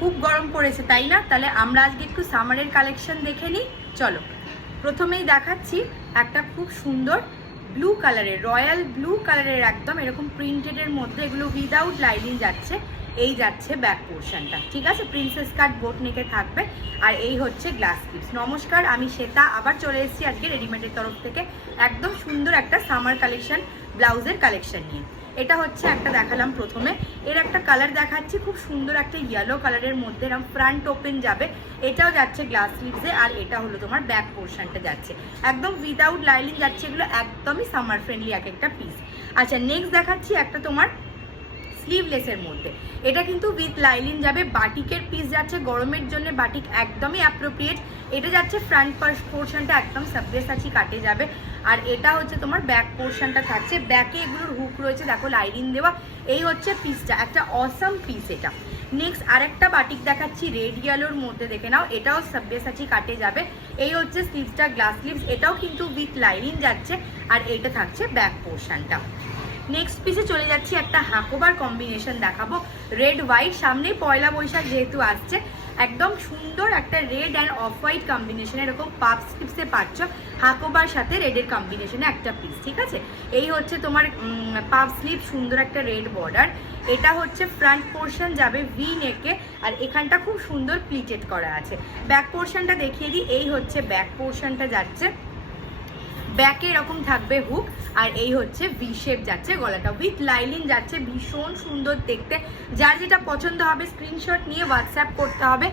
খুব গরম পড়েছে তাই না? তাহলে আমরা আজকে একটু সামারের কালেকশন দেখে নিই। চলো, প্রথমেই দেখাচ্ছি একটা খুব সুন্দর ব্লু কালারের, রয়্যাল ব্লু কালারের একদম এরকম প্রিন্টেডের মধ্যে, এগুলো উইদাউট লাইনিং যাচ্ছে। এই যাচ্ছে ব্যাক পোর্শনটা, ঠিক আছে, প্রিন্সেস কাট বোট নেকে থাকবে। আর এই হচ্ছে গ্লাস স্লিভস। নমস্কার, আমি শ্বেতা, আবার চলে এসেছি আজকে রেডিমেডের তরফ থেকে একদম সুন্দর একটা সামার কালেকশন, ব্লাউজের কালেকশন নিয়ে। এটা হচ্ছে একটা দেখালাম প্রথমে, এর একটা কালার দেখাচ্ছি, খুব সুন্দর একটা ইয়েলো কালারের মধ্যে এরকম ফ্রন্ট ওপেন যাবে, এটাও যাচ্ছে গ্লাস স্লিভসে। আর এটা হলো তোমার ব্যাক পোর্শনটা যাচ্ছে একদম উইদাউট লাইনিং যাচ্ছে। এগুলো একদমই সামার ফ্রেন্ডলি এক একটা পিস। আচ্ছা, নেক্সট দেখাচ্ছি একটা তোমার স্লিভলেসের মধ্যে, এটা কিন্তু উইথ লাইলিন যাবে, বাটিকের পিস যাচ্ছে, গরমের জন্য বাটিক একদমই অ্যাপ্রোপ্রিয়েট। এটা যাচ্ছে ফ্রন্ট পোর্শনটা একদম সাবরেসাচি কাটে যাবে। আর এটা হচ্ছে তোমার ব্যাক পোর্শনটা থাকছে, ব্যাকে এগুলোর হুক রয়েছে, দেখো লাইলিন দেওয়া। এই হচ্ছে পিসটা, একটা অসাম পিস এটা। নেক্সট আরেকটা বাটিক দেখাচ্ছি রেড ইয়েলোর মধ্যে, দেখে নাও, এটাও সাবরেসাচি কাটে যাবে। এই হচ্ছে স্লিভসটা, গ্লাস স্লিভস, এটাও কিন্তু উইথ লাইলিন যাচ্ছে। আর এটা থাকছে ব্যাক পোর্শনটা। নেক্সট পিসে চলে যাচ্ছি, একটা হাকোবার কম্বিনেশন দেখাবো, রেড হোয়াইট। সামনেই পয়লা বৈশাখ যেহেতু আসছে, একদম সুন্দর একটা রেড অ্যান্ড অফ হোয়াইট কম্বিনেশনে এরকম পাফ স্লিভসে পাচ্ছ, হাকোবার সাথে রেডের কম্বিনেশনে একটা পিস, ঠিক আছে। এই হচ্ছে তোমার পাফ স্লিভ, সুন্দর একটা রেড বর্ডার। এটা হচ্ছে ফ্রন্ট পোর্শন যাবে ভি নেকে, আর এখানটা খুব সুন্দর প্লিটেড করা আছে। ব্যাক পোর্শনটা দেখিয়ে দিই, এই হচ্ছে ব্যাক পোর্শনটা যাচ্ছে, ব্যাকে এরকম থাকবে হুক। আর এই হচ্ছে ভি শেপ যাচ্ছে, গলাটা উইথ লাইলিন যাচ্ছে, ভীষণ সুন্দর দেখতে। যার যেটা পছন্দ হবে স্ক্রিনশট নিয়ে হোয়াটসঅ্যাপ করতে হবে।